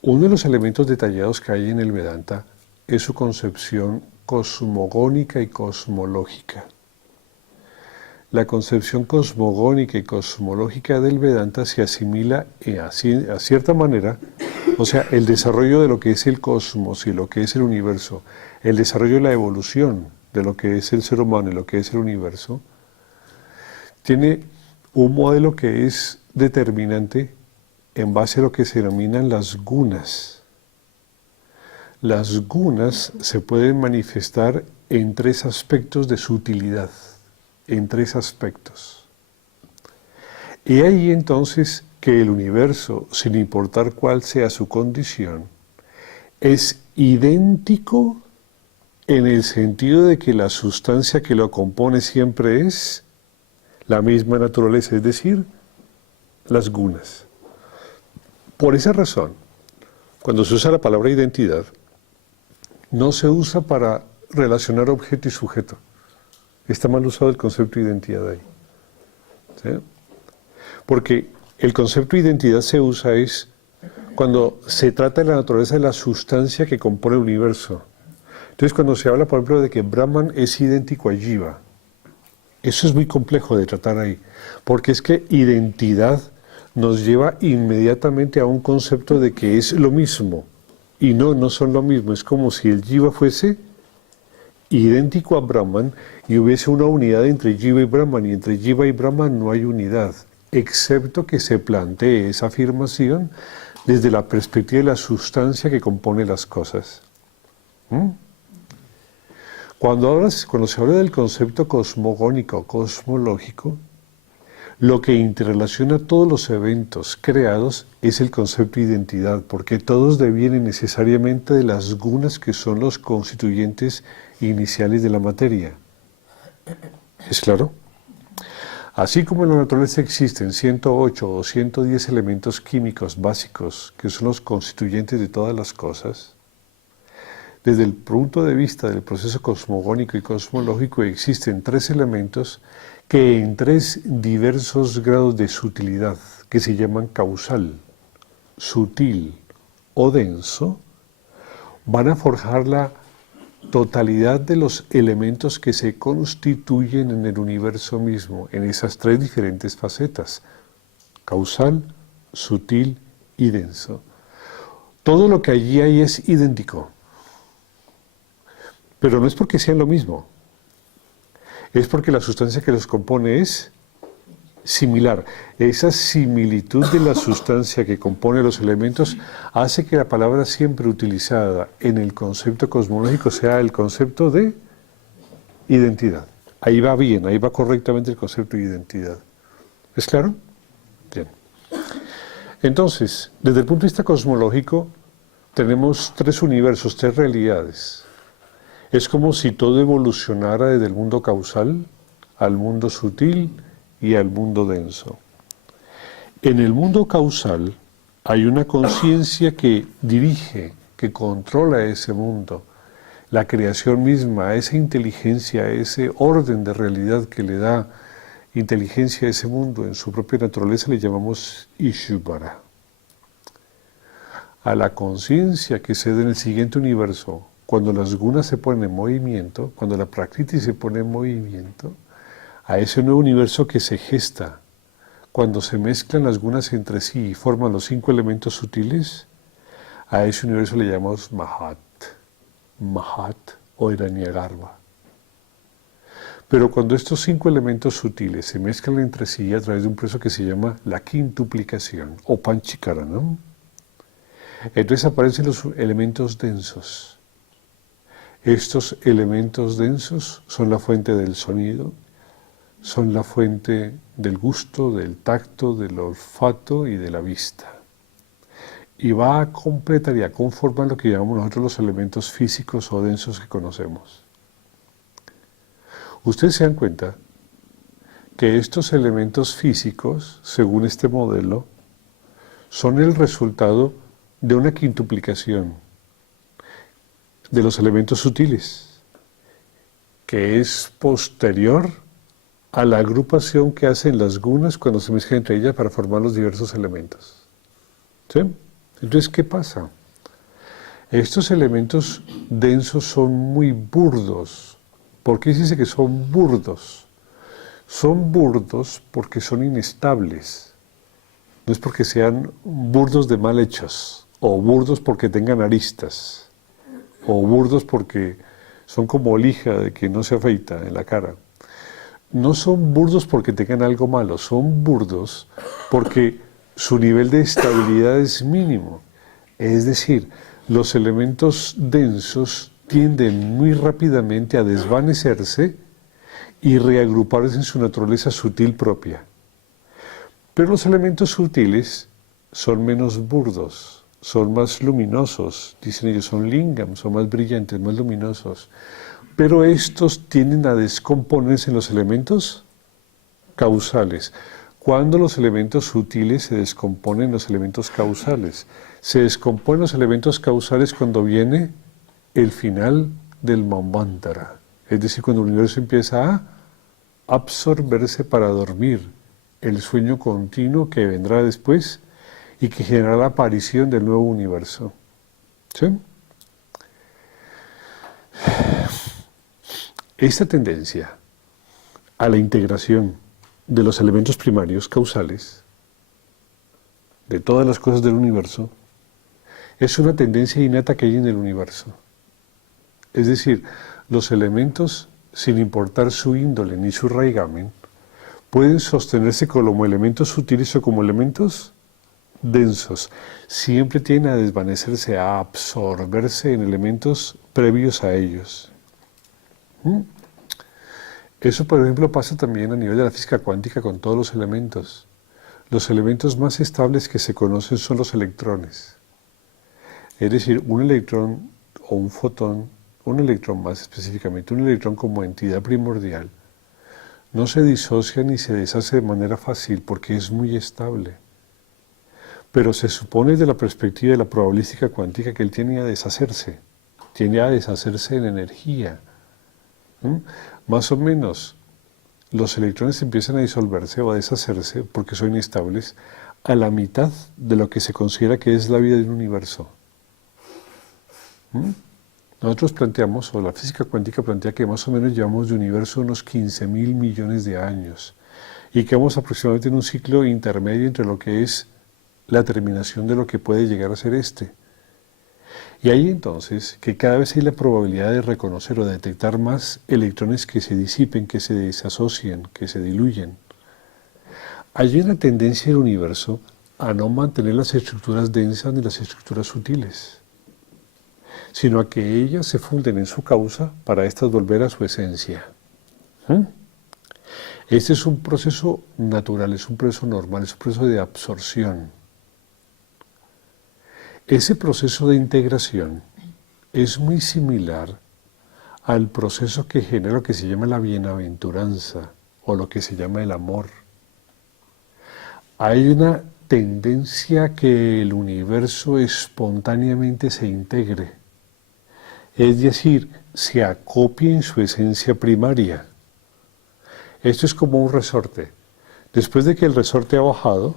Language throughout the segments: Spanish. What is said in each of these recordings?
Uno de los elementos detallados que hay en el Vedanta es su concepción cosmogónica y cosmológica. La concepción cosmogónica y cosmológica del Vedanta se asimila a cierta manera, o sea, el desarrollo de lo que es el cosmos y lo que es el universo, el desarrollo de la evolución de lo que es el ser humano y lo que es el universo, tiene un modelo que es determinante en base a lo que se denominan las gunas. Las gunas se pueden manifestar en tres aspectos de su utilidad, en tres aspectos. Y ahí entonces que el universo, sin importar cuál sea su condición, es idéntico en el sentido de que la sustancia que lo compone siempre es la misma naturaleza, es decir, las gunas. Por esa razón, cuando se usa la palabra identidad, no se usa para relacionar objeto y sujeto. Está mal usado el concepto de identidad ahí. ¿Sí? Porque el concepto de identidad se usa es cuando se trata de la naturaleza de la sustancia que compone el universo. Entonces, cuando se habla, por ejemplo, de que Brahman es idéntico a Jiva, eso es muy complejo de tratar ahí, porque es que identidad nos lleva inmediatamente a un concepto de que es lo mismo, y no son lo mismo. Es como si el Jiva fuese idéntico a Brahman y hubiese una unidad entre Jiva y Brahman, y entre Jiva y Brahman no hay unidad, excepto que se plantee esa afirmación desde la perspectiva de la sustancia que compone las cosas. Cuando se habla del concepto cosmogónico o cosmológico, lo que interrelaciona todos los eventos creados es el concepto de identidad, porque todos devienen necesariamente de las gunas que son los constituyentes iniciales de la materia. ¿Es claro? Así como en la naturaleza existen 108 o 110 elementos químicos básicos que son los constituyentes de todas las cosas, desde el punto de vista del proceso cosmogónico y cosmológico existen tres elementos que en tres diversos grados de sutilidad, que se llaman causal, sutil o denso, van a forjar la totalidad de los elementos que se constituyen en el universo mismo, en esas tres diferentes facetas, causal, sutil y denso. Todo lo que allí hay es idéntico, pero no es porque sean lo mismo, es porque la sustancia que los compone es similar. Esa similitud de la sustancia que compone los elementos hace que la palabra siempre utilizada en el concepto cosmológico sea el concepto de identidad. Ahí va bien, ahí va correctamente el concepto de identidad. ¿Es claro? Bien. Entonces, desde el punto de vista cosmológico, tenemos tres universos, tres realidades. Es como si todo evolucionara desde el mundo causal al mundo sutil y al mundo denso. En el mundo causal hay una conciencia que dirige, que controla ese mundo. La creación misma, esa inteligencia, ese orden de realidad que le da inteligencia a ese mundo en su propia naturaleza le llamamos Ishvara. A la conciencia que se da en el siguiente universo, cuando las gunas se ponen en movimiento, cuando la prakriti se pone en movimiento, a ese nuevo universo que se gesta, cuando se mezclan las gunas entre sí y forman los 5 elementos sutiles, a ese universo le llamamos Mahat, Mahat o Hiranyagarbha. Pero cuando estos 5 elementos sutiles se mezclan entre sí a través de un proceso que se llama la quintuplicación o Panchikaranam, entonces aparecen los elementos densos. Estos elementos densos son la fuente del sonido, son la fuente del gusto, del tacto, del olfato y de la vista. Y va a completar y a conformar lo que llamamos nosotros los elementos físicos o densos que conocemos. Ustedes se dan cuenta que estos elementos físicos, según este modelo, son el resultado de una quintuplicación de los elementos sutiles. que es posterior a la agrupación que hacen las gunas cuando se mezclan entre ellas para formar los diversos elementos. ¿Sí? Entonces, ¿qué pasa? Estos elementos densos son muy burdos. ¿Por qué se dice que son burdos? Son burdos porque son inestables. No es porque sean burdos de mal hechos, o burdos porque tengan aristas, o burdos porque son como lija de que no se afeita en la cara. No son burdos porque tengan algo malo, son burdos porque su nivel de estabilidad es mínimo. Es decir, los elementos densos tienden muy rápidamente a desvanecerse y reagruparse en su naturaleza sutil propia. Pero los elementos sutiles son menos burdos, son más luminosos, dicen ellos, son lingam, son más brillantes, más luminosos. Pero estos tienden a descomponerse en los elementos causales. Cuando los elementos sutiles se descomponen en los elementos causales. Se descomponen los elementos causales cuando viene el final del Manvantara. Es decir, cuando el universo empieza a absorberse para dormir, el sueño continuo que vendrá después y que generará la aparición del nuevo universo. ¿Sí? Esta tendencia a la integración de los elementos primarios causales de todas las cosas del universo es una tendencia innata que hay en el universo. Es decir, los elementos, sin importar su índole ni su raigamen, pueden sostenerse como elementos sutiles o como elementos densos. Siempre tienden a desvanecerse, a absorberse en elementos previos a ellos. Eso, por ejemplo, pasa también a nivel de la física cuántica con todos los elementos. Los elementos más estables que se conocen son los electrones. Es decir, un electrón o un fotón, un electrón más específicamente, un electrón como entidad primordial, no se disocia ni se deshace de manera fácil porque es muy estable. Pero se supone desde la perspectiva de la probabilística cuántica que él tiene a deshacerse en energía. Más o menos, los electrones empiezan a disolverse o a deshacerse porque son inestables a la mitad de lo que se considera que es la vida de un universo. Nosotros planteamos, o la física cuántica plantea que más o menos llevamos de universo unos 15.000 millones de años y que vamos aproximadamente en un ciclo intermedio entre lo que es la terminación de lo que puede llegar a ser este. Y ahí entonces que cada vez hay la probabilidad de reconocer o detectar más electrones que se disipen, que se desasocien, que se diluyen. Hay una tendencia del universo a no mantener las estructuras densas ni las estructuras sutiles, sino a que ellas se funden en su causa para éstas volver a su esencia. Este es un proceso natural, es un proceso normal, es un proceso de absorción. Ese proceso de integración es muy similar al proceso que genera lo que se llama la bienaventuranza o lo que se llama el amor. Hay una tendencia a que el universo espontáneamente se integre, es decir, se acopie en su esencia primaria. Esto es como un resorte. Después de que el resorte ha bajado,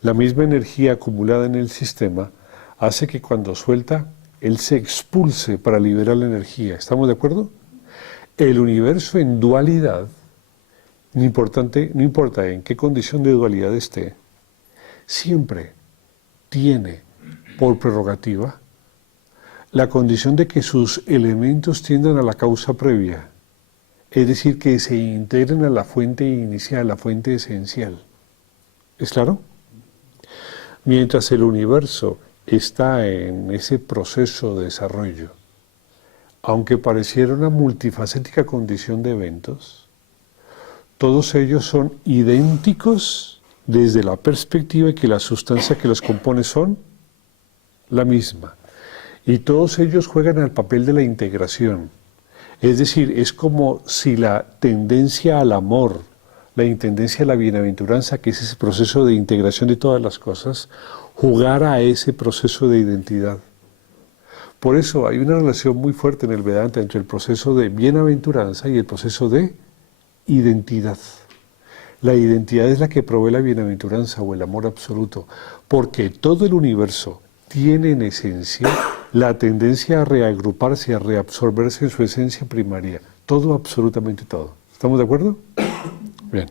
la misma energía acumulada en el sistema hace que cuando suelta, él se expulse para liberar la energía. ¿Estamos de acuerdo? El universo en dualidad, no importa en qué condición de dualidad esté, siempre tiene por prerrogativa la condición de que sus elementos tiendan a la causa previa, es decir, que se integren a la fuente inicial, a la fuente esencial. ¿Es claro? Mientras el universo está en ese proceso de desarrollo, aunque pareciera una multifacética condición de eventos, todos ellos son idénticos desde la perspectiva de que la sustancia que los compone son la misma. Y todos ellos juegan el papel de la integración. Es decir, es como si la tendencia al amor, la tendencia a la bienaventuranza, que es ese proceso de integración de todas las cosas, jugara a ese proceso de identidad. Por eso hay una relación muy fuerte en el Vedanta entre el proceso de bienaventuranza y el proceso de identidad. La identidad es la que provee la bienaventuranza o el amor absoluto, porque todo el universo tiene en esencia la tendencia a reagruparse, a reabsorberse en su esencia primaria. Todo, absolutamente todo. ¿Estamos de acuerdo? Bien.